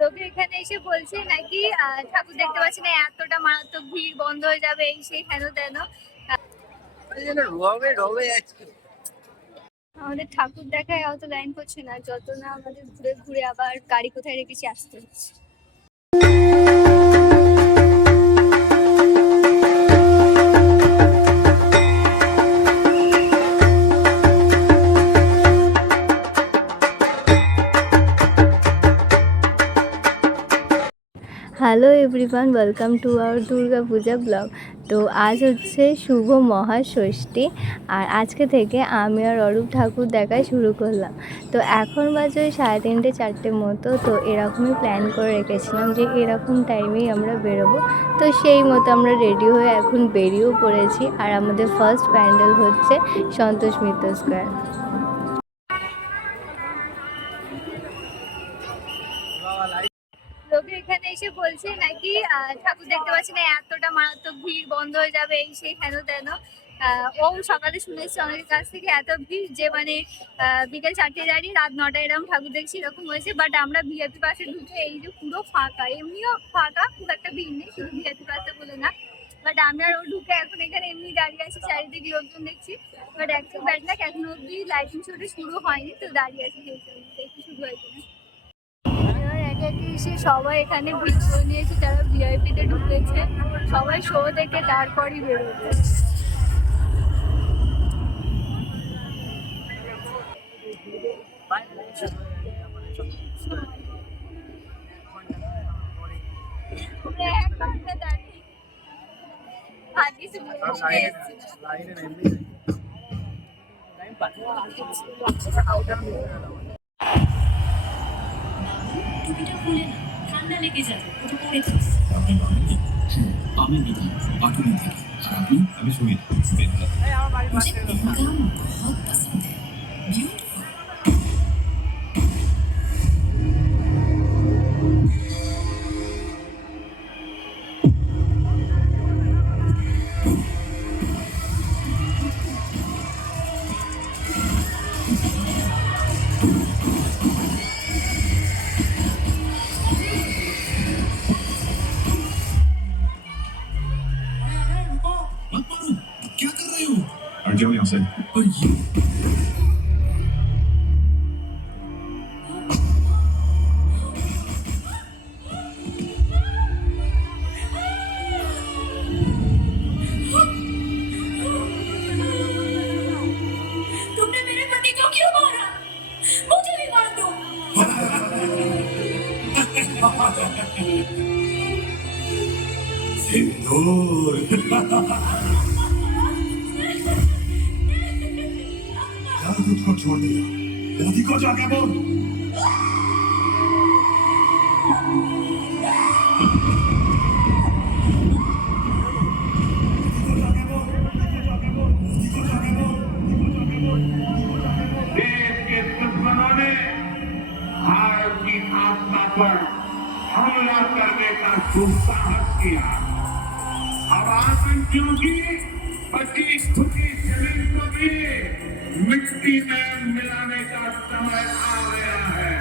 লোকে এখানে এসে বলছে নাকি ঠাকুর দেখতে পাচ্ছি না, এতটা মারাত্মক ভিড়, বন্ধ হয়ে যাবে, এই সেই হেন তেন। আমাদের ঠাকুর দেখায় অত লাইন পড়ছে না, যত না আমাদের ঘুরে ঘুরে আবার গাড়ি কোথায় রেখেছি আসতে হচ্ছে। Hello everyone, welcome to our Durga Puja blog. তো আজ হচ্ছে শুভ মহাষষ্ঠী, আর আজকে থেকে আমি আর অরূপ ঠাকুর দেখা শুরু করলাম। তো এখন বাজে ওই 3:30 4টে মতো। তো এরকমই প্ল্যান করে রেখেছিলাম যে এরকম টাইমেই আমরা বেরোবো। তো সেই মতো আমরা রেডি হয়ে এখন বেরিয়েও পড়েছি। আর আমাদের ফার্স্ট প্যান্ডেল হচ্ছে সন্তোষ মিত্র স্কোয়ার। লোকে এখানে এসে বলছে নাকি ঠাকুর দেখতে পাচ্ছি না, এতটা মারাত্মক ভিড়, বন্ধ হয়ে যাবে, এই সেই হেন তেন। ও সকালে শুনেছি অনেকের কাছ থেকে এত ভিড় যে মানে বিকেল 4টে দাঁড়িয়ে রাত 9টায় এরকম ঠাকুর দেখছি, এরকম হয়েছে। বাট আমরা ভিআইপি পাশে ঢুকে এই যে পুরো ফাঁকা, এমনিও ফাঁকা, খুব একটা ভিড় নেই, শুধু ভিআইপি পাশে বলে না। বাট আমি আর ও ঢুকে এখন এখানে এমনি দাঁড়িয়ে আছি, চারিদিকে লোকজন দেখছি। বাট একটু ব্যাড লাক, এখনো অব্দি লাইটিং শোটা শুরু হয়নি, তো দাঁড়িয়ে আছি সেই দেখি শুরু হয়েছে। এসে সবাই এখানে ভিড় করে নিয়েছে, যারা ভিআইপিতে ঢুকেছে সবাই শো দেখে তারপরই বেরোবে। টুপিটা খুলে না, ঠান্ডা লেগে যাবে, ওটা পরে থাক। আমি বিধান বাটুলি থেকে, আর আপনি? আমি সুমিত। मुझे पेहलगाम बहुत पसंद है, ब्यूटीफुल। क्या कर रहे हो? हट जाओ यहाँ से। और ये तुमने मेरे पति को क्यों मारा? मुझे भी मार दो। सिंदूर। को छोड़ दिया, मोदी को जाके बोल। देश के दुश्मनों ने भारत की आस्था पर हमला करने का दुस्साहस किया। अब आतंकियों की 25 फुटी जमीन को भी मिट्टी में मिलाने का समय आ गया है।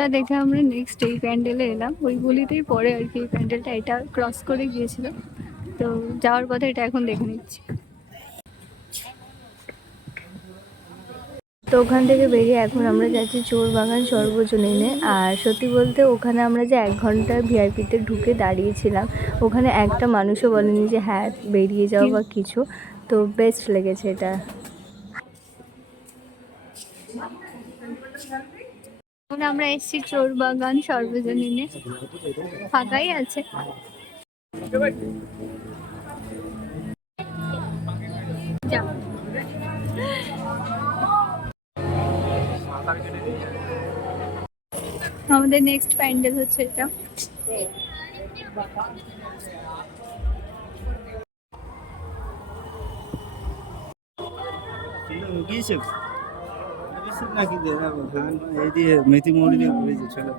প্যান্ডেলটা দেখে আমরা নেক্সট এই প্যান্ডেলে এলাম, ওই গলিতেই পরে আর কি এই প্যান্ডেলটা, এটা ক্রস করে গিয়েছিল, তো যাওয়ার পথে এটা এখন দেখে নিচ্ছি। তো ওখান থেকে বেরিয়ে এখন আমরা যাচ্ছি চোরবাগান সর্বজনীনে। আর সত্যি বলতে ওখানে আমরা যে 1 ঘন্টা ভিআইপিতে ঢুকে দাঁড়িয়েছিলাম, ওখানে একটা মানুষও বলেনি যে হ্যাঁ বেরিয়ে যাও বা কিছু, তো বেস্ট লেগেছে এটা। এখন আমরা এসেছি চোরবাগান সর্বজনীনে, ফাঁকাই আছে। আমাদের নেক্সট প্যান্ডেল হচ্ছে এটা। মেথি মুড়ি দিয়ে ঘুরেছে ছোলা।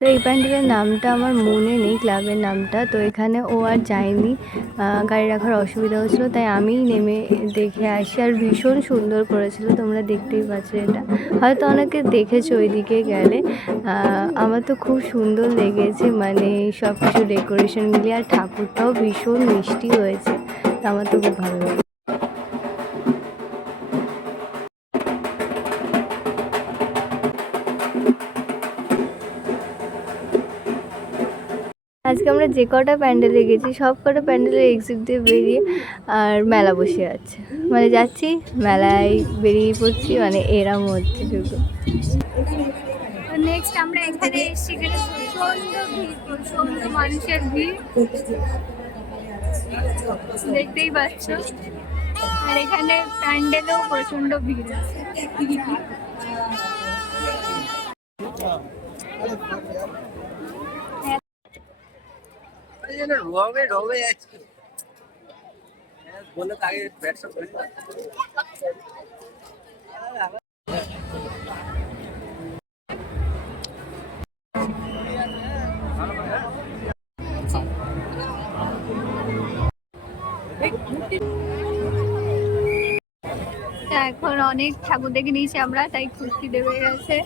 তো এই প্যান্ডেলের নামটা আমার মনে নেই, ক্লাবের নামটা। তো এখানে ও আর যায়নি, গাড়ি রাখার অসুবিধা হচ্ছিলো, তাই আমিই নেমে দেখে আসি। আর ভীষণ সুন্দর করেছিল, তোমরা দেখতেই পাচ্ছ, এটা হয়তো অনেকে দেখেছো ওইদিকে গেলে। আমার তো খুব সুন্দর লেগেছে, মানে সব কিছু ডেকোরেশন মিলিয়ে, আর ঠাকুরটাও ভীষণ মিষ্টি হয়েছে, তো আমার তো খুব ভালো লাগে। আজকে আমরা যে কটা প্যান্ডেলে গেছি সব কটা প্যান্ডেলের এক্সিট দিয়ে বেরিয়ে আর মেলা বসে আছে, মানে যাচ্ছি মেলায় বেরিয়ে পড়ছি, মানে এরম হচ্ছে শুধু। নেক্সট আমরা এখানে এসেছি, প্রচন্ড ভিড়, প্রচন্ড মানুষের ভিড় দেখতেই পাচ্ছ, আর এখানে প্যান্ডেলেও প্রচন্ড ভিড় আছে। এখন অনেক ঠাকুর দেখে নিয়েছি আমরা, তাই খুশি দেবে গেছে,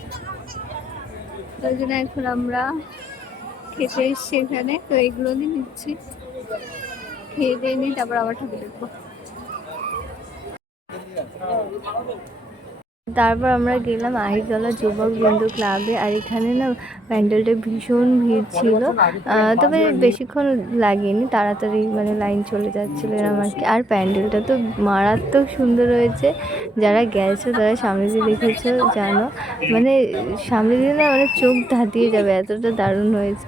ওই জন্য এখন আমরা খেতে এসছি এখানে। তো এইগুলো দিয়ে নিচ্ছি, খেয়ে দিয়ে নিই, তারপর আবার ঠাকুর দেখবো। তারপর আমরা গেলাম আহিরতলা যুবক বন্ধু ক্লাবে। আর এখানে না প্যান্ডেলটা ভীষণ ভিড় ছিল, তবে বেশিক্ষণ লাগেনি, তাড়াতাড়ি মানে লাইন চলে যাচ্ছিলো এরকম আর কি। আর প্যান্ডেলটা তো মারাত্মক সুন্দর হয়েছে, যারা গেছো তারা সামনে দিয়ে দেখেছো জানো, মানে সামনে দিয়ে না মানে চোখ ধাঁধিয়ে যাবে, এতটা দারুণ হয়েছে।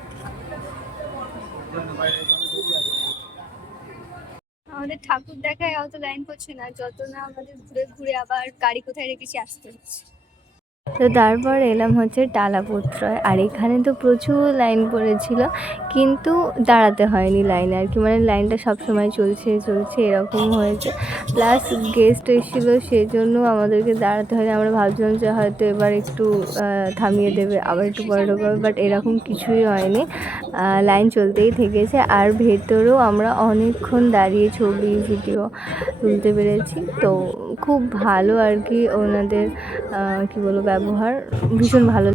আমাদের ঠাকুর দেখায় অত লাইন পড়ছে না, যত না আমাদের ঘুরে ঘুরে আবার গাড়ি কোথায় রেখেছি আসতে হচ্ছে। তো তারপর এলাম হচ্ছে টালাপত্রয়, আর এখানে তো প্রচুর লাইন পড়েছিল, কিন্তু দাঁড়াতে হয়নি লাইনে আর কি, মানে লাইনটা সবসময় চলছে চলছে এরকম হয়েছে। প্লাস গেস্ট এসেছিলো, সেই জন্য আমাদেরকে দাঁড়াতে হয়নি। আমরা ভাবছিলাম যে হয়তো এবার একটু থামিয়ে দেবে, আবার একটু পরে ঢোকাবে, বাট এরকম কিছুই হয়নি, লাইন চলতেই থেকেছে। আর ভেতরেও আমরা অনেকক্ষণ দাঁড়িয়ে ছবি ভিডিও তুলতে পেরেছি, তো খুব ভালো আর কি ওনাদের কি বলবো ব্যবহার, ভীষণ ভালো।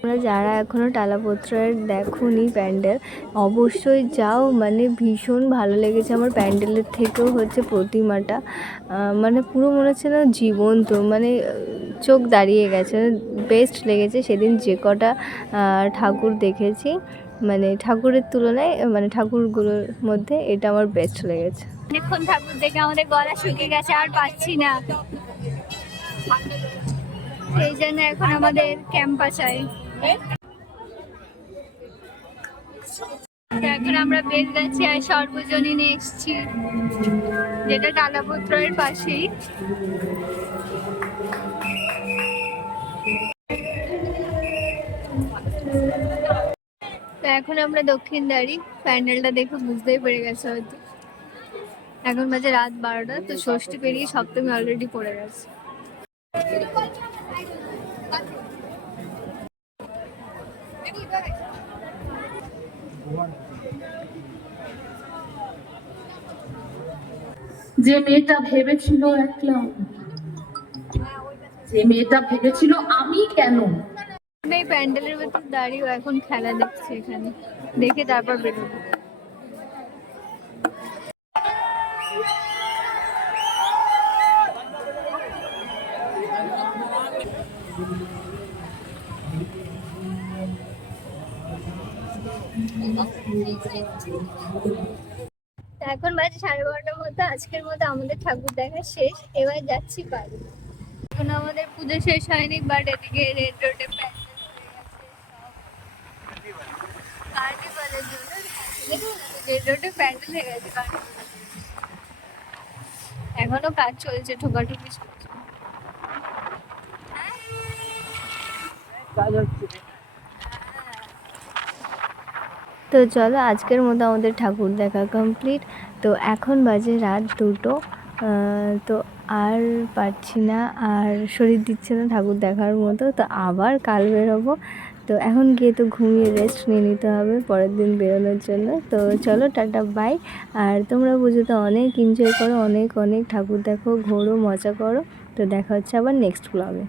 তোমরা যারা এখনও টালাপত্রয়ের দেখোনি প্যান্ডেল, অবশ্যই যাও, মানে ভীষণ ভালো লেগেছে আমার। প্যান্ডেলের থেকেও হচ্ছে প্রতিমাটা, মানে পুরো মনে হচ্ছে না জীবন্ত, মানে চোখ দাঁড়িয়ে গেছে, বেস্ট লেগেছে। সেদিন যে কটা ঠাকুর দেখেছি, মানে ঠাকুরের তুলনায়, মানে ঠাকুরগুলোর মধ্যে এটা আমার বেস্ট লেগেছে। অনেকক্ষণ ঠাকুর দেখে আমাদের গলা শুকিয়ে গেছে, আর পাচ্ছি না, এই জন্য এখন আমাদের ক্যাম্পা চাই। এখন আমরা বেলগাছি আর সর্বজনীনে এসেছি, যেটা টালাপত্রয়ের পাশেই। তো এখন আমরা দক্ষিণদ্বারি, প্যান্ডেলটা দেখে বুঝতেই পেরে গেছে হয়তো। এখন বাজে রাত 12টা, তো ষষ্ঠী পেরিয়ে সপ্তমী অলরেডি পড়ে গেছে। যে মেয়েটা ভেবেছিল একলা, যে মেয়েটা ভেবেছিল আমি কেন, এই প্যান্ডেলের ভেতর দাঁড়িয়ে এখন খেলা দেখছে, এখানে দেখে তারপর বেরোবো। এখন বাজে 12:30 মতো। আজকের মতো আমাদের ঠাকুর দেখা শেষ, এবার যাচ্ছি বাড়ি। এখন আমাদের পুজো শেষ হয়নি, বাট এদিকে রেড রোডে প্যান্ডেল হয়ে গেছে কার্নিভালের জন্য। রেড রোডে প্যান্ডেল হয়ে গেছে কার্নিভাল। এখনো কাজ চলছে, ঠোকাঠুকি চলছে। তো চলো, আজকের মতো আমাদের ঠাকুর দেখা কমপ্লিট। তো এখন বাজে রাত 2টো। তো আর পারছি না, আর শরীর দিচ্ছে না ঠাকুর দেখার মতো। তো আবার কাল বেরোবো। তো এখন গিয়ে তো ঘুমিয়ে রেস্ট নিয়ে নিতে হবে পরের দিন বেরোনোর জন্য। তো চলো, টাটা বাই। আর তোমরা পুজোতে অনেক এনজয় করো, অনেক অনেক ঠাকুর দেখো, ঘোরো, মজা করো। তো দেখা হচ্ছে আবার নেক্সট ব্লগে।